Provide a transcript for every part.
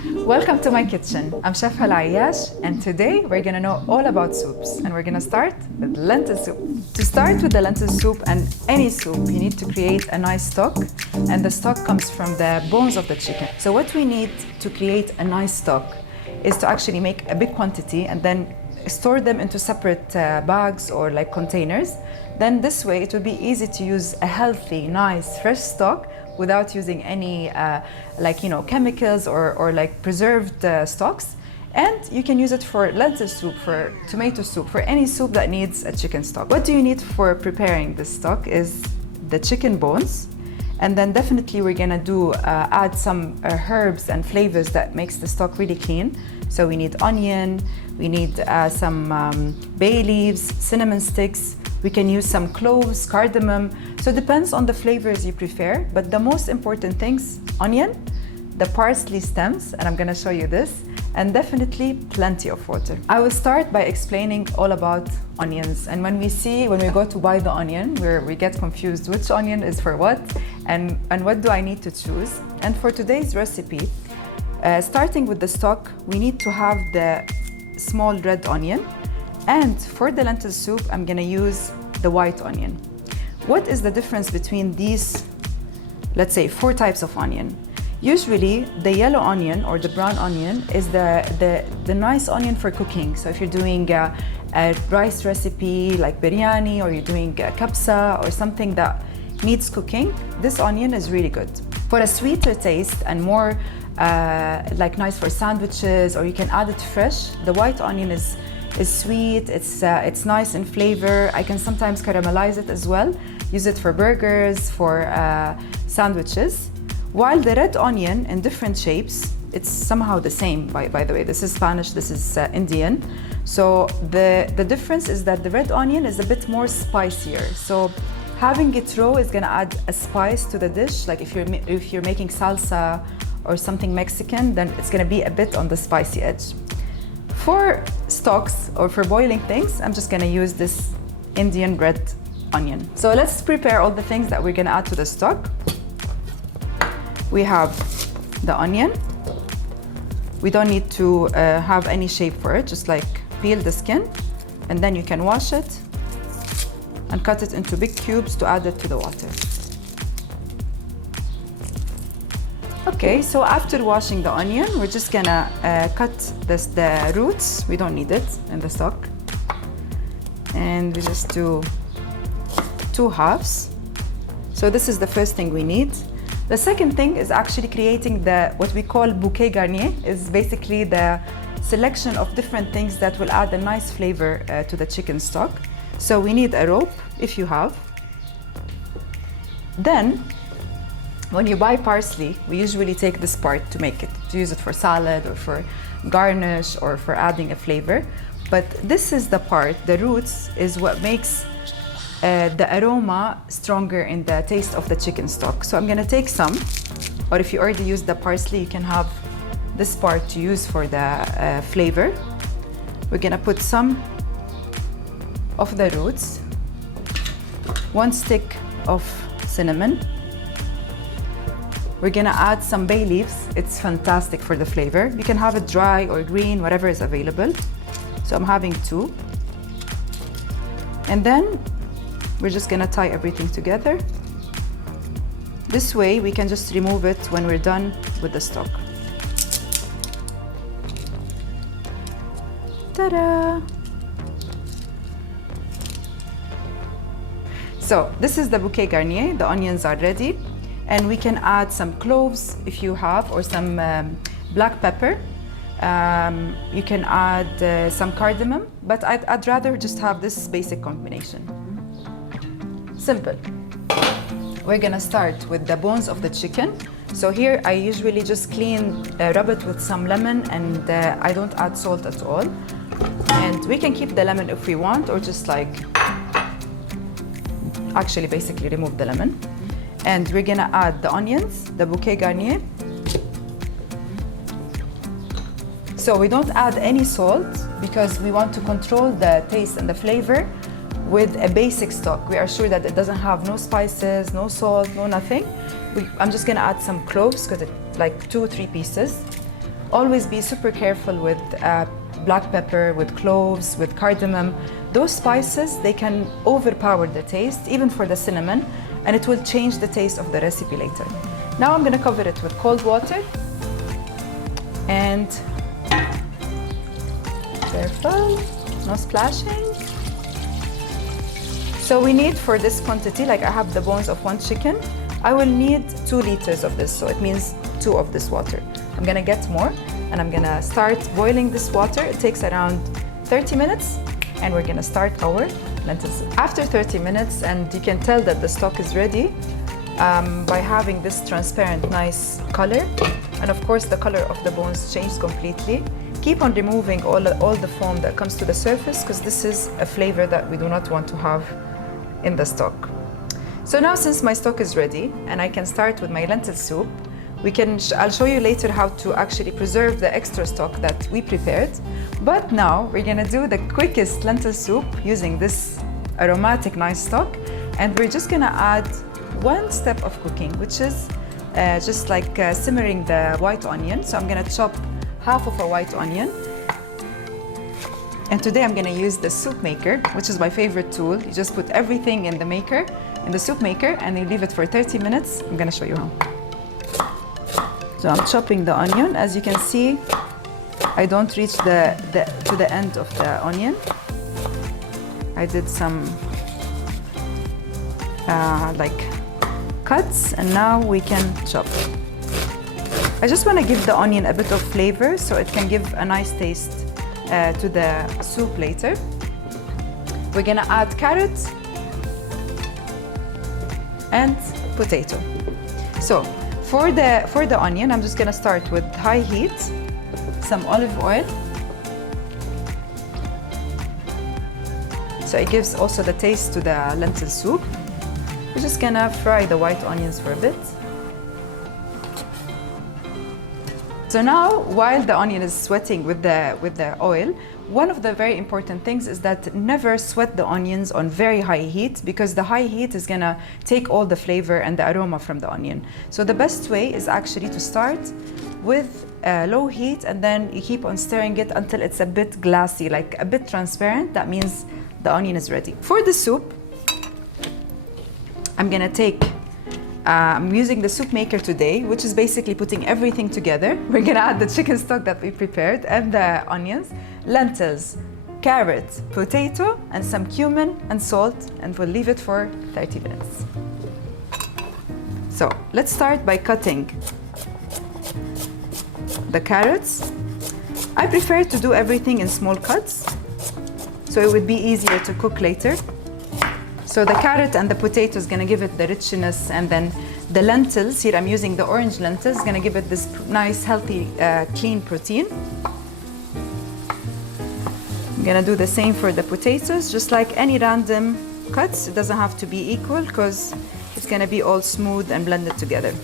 Welcome to my kitchen. I'm Chef Hala Ayash, and today we're gonna know all about soups. And we're gonna start with lentil soup. To start with the lentil soup and any soup, you need to create a nice stock, and the stock comes from the bones of the chicken. So what we need to create a nice stock is to actually make a big quantity and then store them into separate bags or like containers. Then this way it will be easy to use a healthy, nice, fresh stock without using any chemicals or like preserved stocks. And you can use it for lentil soup, for tomato soup, for any soup that needs a chicken stock. What do you need for preparing this stock is the chicken bones, and then definitely we're gonna add some herbs and flavors that makes the stock really clean. So we need onion, we need some bay leaves, cinnamon sticks. We can use some cloves, cardamom. So it depends on the flavors you prefer, but the most important things, onion, the parsley stems, and I'm gonna show you this, and definitely plenty of water. I will start by explaining all about onions. And when we go to buy the onion, we get confused which onion is for what, and what do I need to choose. And for today's recipe, starting with the stock, we need to have the small red onion. And for the lentil soup, I'm gonna use the white onion. What is the difference between these, let's say, 4 types of onion? Usually, the yellow onion or the brown onion is the nice onion for cooking. So if you're doing a rice recipe like biryani, or you're doing a kabsa or something that needs cooking, this onion is really good. For a sweeter taste and more like nice for sandwiches, or you can add it fresh, the white onion is sweet, it's nice in flavor. I can sometimes caramelize it as well, use it for burgers, for sandwiches. While the red onion in different shapes, it's somehow the same, by the way. This is Spanish, this is Indian. So the difference is that the red onion is a bit more spicier. So having it raw is gonna add a spice to the dish. Like if you're making salsa or something Mexican, then it's gonna be a bit on the spicy edge. For stocks or for boiling things, I'm just gonna use this Indian red onion. So let's prepare all the things that we're gonna add to the stock. We have the onion. We don't need to have any shape for it, just like peel the skin, and then you can wash it and cut it into big cubes to add it to the water. Okay, so after washing the onion, we're just gonna cut the roots. We don't need it in the stock. And we just do 2 halves. So this is the first thing we need. The second thing is actually creating what we call bouquet garnier. Is basically the selection of different things that will add a nice flavor to the chicken stock. So we need a rope, if you have. Then, when you buy parsley, we usually take this part to use it for salad or for garnish or for adding a flavor. But this is the part, the roots, is what makes the aroma stronger in the taste of the chicken stock. So I'm gonna take some, or if you already used the parsley, you can have this part to use for the flavor. We're gonna put some of the roots, 1 stick of cinnamon. We're gonna add some bay leaves. It's fantastic for the flavor. You can have it dry or green, whatever is available. So I'm having 2. And then we're just gonna tie everything together. This way we can just remove it when we're done with the stock. Ta-da! So this is the bouquet garnier. The onions are ready. And we can add some cloves if you have, or some black pepper. You can add some cardamom, but I'd rather just have this basic combination. Simple. We're gonna start with the bones of the chicken. So here I usually just rub it with some lemon, and I don't add salt at all. And we can keep the lemon if we want, or just actually basically remove the lemon. And we're gonna add the onions, the bouquet garnier. So we don't add any salt because we want to control the taste and the flavor with a basic stock. We are sure that it doesn't have no spices, no salt, no nothing. I'm just gonna add some cloves, because it's like 2 or 3 pieces. always be super careful with black pepper, with cloves, with cardamom. Those spices, they can overpower the taste, even for the cinnamon, and it will change the taste of the recipe later. Now I'm gonna cover it with cold water, and careful, no splashing. So we need, for this quantity, like I have the bones of 1 chicken, I will need 2 liters of this, so it means 2 of this water. I'm gonna get more, and I'm gonna start boiling this water. It takes around 30 minutes, and we're gonna start our lentil soup. After 30 minutes, and you can tell that the stock is ready by having this transparent, nice color. And of course, the color of the bones changed completely. Keep on removing all the foam that comes to the surface, because this is a flavor that we do not want to have in the stock. So now, since my stock is ready and I can start with my lentil soup, I'll show you later how to actually preserve the extra stock that we prepared. But now we're gonna do the quickest lentil soup using this aromatic, nice stock. And we're just gonna add 1 step of cooking, which is just like simmering the white onion. So I'm gonna chop half of a white onion. And today I'm gonna use the soup maker, which is my favorite tool. You just put everything in the soup maker, and you leave it for 30 minutes. I'm gonna show you how. So I'm chopping the onion. As you can see, I don't reach to the end of the onion. I did some like cuts, and now we can chop. I just want to give the onion a bit of flavor, so it can give a nice taste to the soup later. We're gonna add carrots and potato. So for the onion, I'm just gonna start with high heat, some olive oil. So it gives also the taste to the lentil soup. We're just gonna fry the white onions for a bit. So now, while the onion is sweating with the oil, one of the very important things is that never sweat the onions on very high heat, because the high heat is gonna take all the flavor and the aroma from the onion. So the best way is actually to start with low heat, and then you keep on stirring it until it's a bit glassy, like a bit transparent. That means the onion is ready. For the soup, I'm gonna I'm using the soup maker today, which is basically putting everything together. We're gonna add the chicken stock that we prepared, and the onions, lentils, carrot, potato, and some cumin and salt, and we'll leave it for 30 minutes. So let's start by cutting the carrots. I prefer to do everything in small cuts, so it would be easier to cook later. So the carrot and the potato is gonna give it the richness, and then the lentils, here I'm using the orange lentils, gonna give it this nice, healthy, clean protein. I'm gonna do the same for the potatoes, just like any random cuts. It doesn't have to be equal, because it's gonna be all smooth and blended together.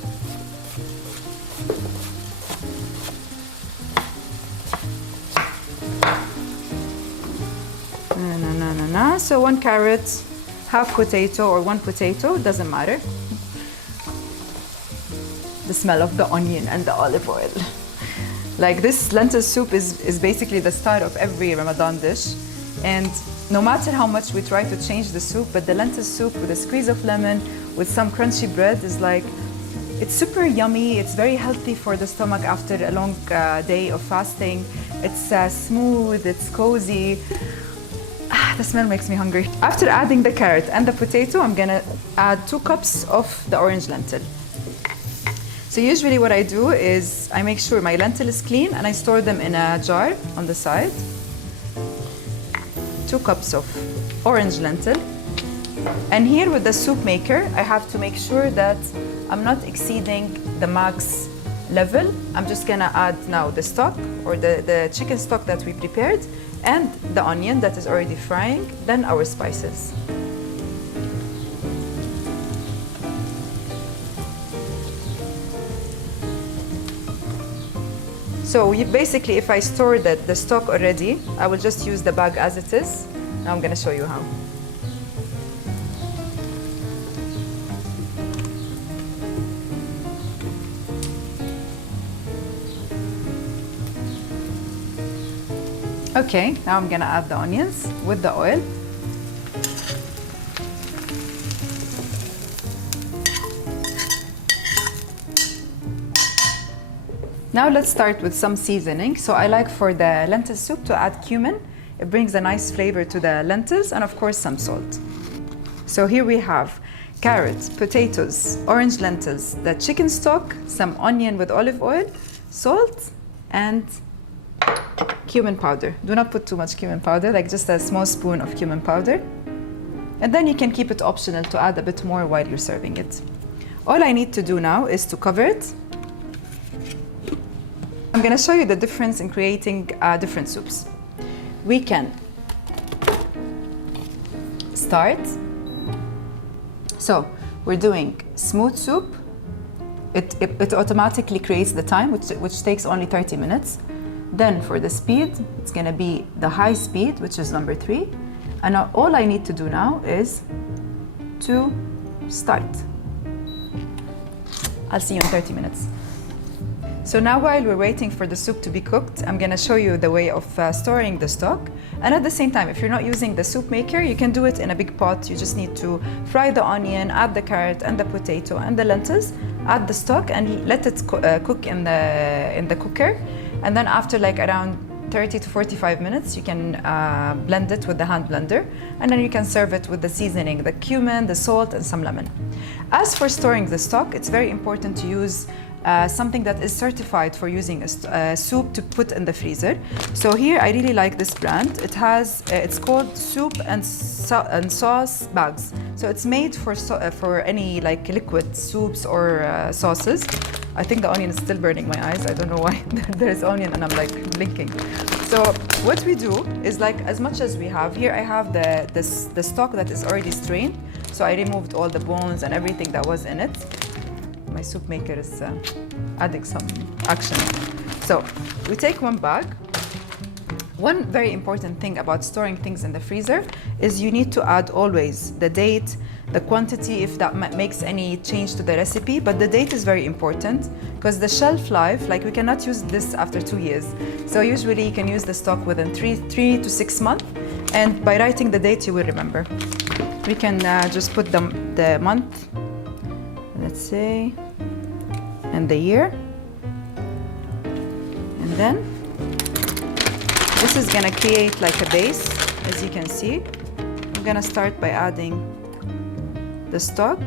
So 1 carrot, half potato, or 1 potato, doesn't matter. The smell of the onion and the olive oil. Like, this lentil soup is basically the start of every Ramadan dish. And no matter how much we try to change the soup, but the lentil soup with a squeeze of lemon, with some crunchy bread, is like, it's super yummy. It's very healthy for the stomach after a long day of fasting. It's smooth, it's cozy. The smell makes me hungry. After adding the carrot and the potato, I'm gonna add 2 cups of the orange lentil. So usually what I do is I make sure my lentil is clean, and I store them in a jar on the side. 2 cups of orange lentil. And here with the soup maker, I have to make sure that I'm not exceeding the max level. I'm just gonna add now the stock, or the chicken stock that we prepared, and the onion that is already frying, then our spices. So basically, if I store the stock already, I will just use the bag as it is. Now I'm gonna show you how. Okay, now I'm gonna add the onions with the oil. Now let's start with some seasoning. So I like for the lentil soup to add cumin. It brings a nice flavor to the lentils, and of course some salt. So here we have carrots, potatoes, orange lentils, the chicken stock, some onion with olive oil, salt, and cumin powder. Do not put too much cumin powder, like just a small spoon of cumin powder. And then you can keep it optional to add a bit more while you're serving it. All I need to do now is to cover it. I'm gonna show you the difference in creating different soups. We can start. So we're doing smooth soup. It automatically creates the time, which takes only 30 minutes. Then for the speed, it's gonna be the high speed, which is number 3. And now all I need to do now is to start. I'll see you in 30 minutes. So now while we're waiting for the soup to be cooked, I'm gonna show you the way of storing the stock. And at the same time, if you're not using the soup maker, you can do it in a big pot. You just need to fry the onion, add the carrot and the potato and the lentils, add the stock and let it cook in the cooker. And then after like around 30 to 45 minutes, you can blend it with the hand blender. And then you can serve it with the seasoning, the cumin, the salt and some lemon. As for storing the stock, it's very important to use something that is certified for using a soup to put in the freezer. So here I really like this brand. It has, it's called soup and sauce bags. So it's made for any like liquid soups or sauces. I think the onion is still burning my eyes. I don't know why there's onion and I'm like blinking. So what we do is like as much as we have here, I have the stock that is already strained. So I removed all the bones and everything that was in it. My soup maker is adding some action. So we take one bag. One very important thing about storing things in the freezer is you need to add always the date, the quantity, if that makes any change to the recipe. But the date is very important because the shelf life, like we cannot use this after 2 years. So usually you can use the stock within 3 to 6 months. And by writing the date, you will remember. We can just put the month, let's say, and the year. And then this is gonna create like a base, as you can see. I'm gonna start by adding the stock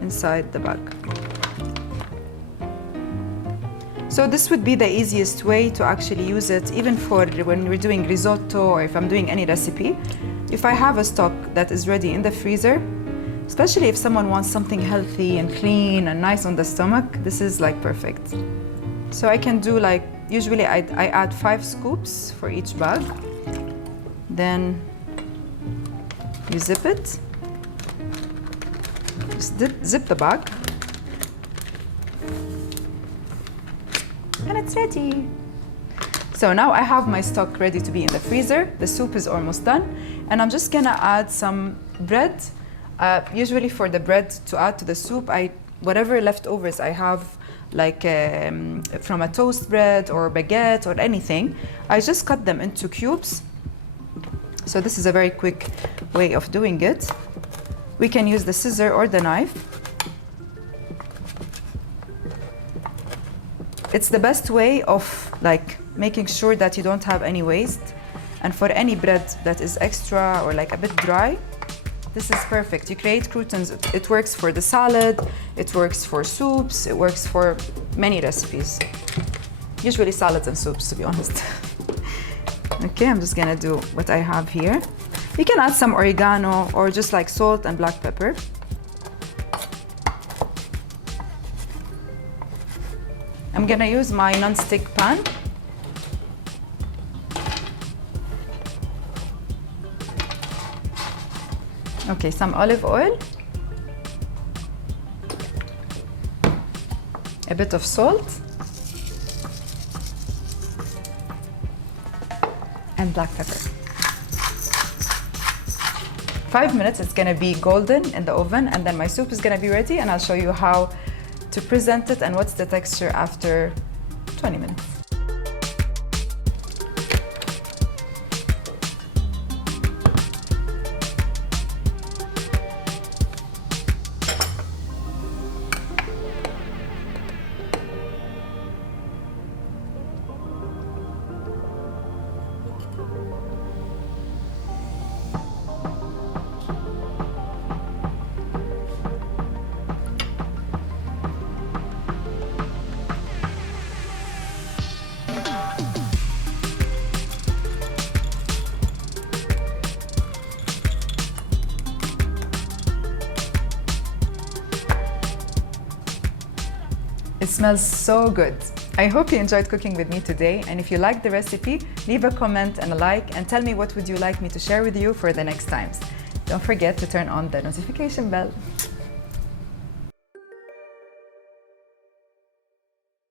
inside the bag. So this would be the easiest way to actually use it, even for when we're doing risotto or if I'm doing any recipe. If I have a stock that is ready in the freezer, especially if someone wants something healthy and clean and nice on the stomach, this is like perfect. So I can do like, usually I add 5 scoops for each bag. Then you zip it. Just zip the bag. And it's ready. So now I have my stock ready to be in the freezer. The soup is almost done. And I'm just gonna add some bread. Usually for the bread to add to the soup, whatever leftovers I have, like from a toast bread or baguette or anything, I just cut them into cubes. So this is a very quick way of doing it. We can use the scissor or the knife. It's the best way of like making sure that you don't have any waste. And for any bread that is extra or like a bit dry, this is perfect. You create croutons. It works for the salad, it works for soups, it works for many recipes. Usually salads and soups, to be honest. Okay, I'm just gonna do what I have here. You can add some oregano or just like salt and black pepper. I'm gonna use my non-stick pan. Okay, some olive oil, a bit of salt, and black pepper. 5 minutes, it's gonna be golden in the oven, and then my soup is gonna be ready, and I'll show you how to present it and what's the texture after 20 minutes. smells so good. I hope you enjoyed cooking with me today, and if you liked the recipe, leave a comment and a like and tell me what would you like me to share with you for the next times. Don't forget to turn on the notification bell.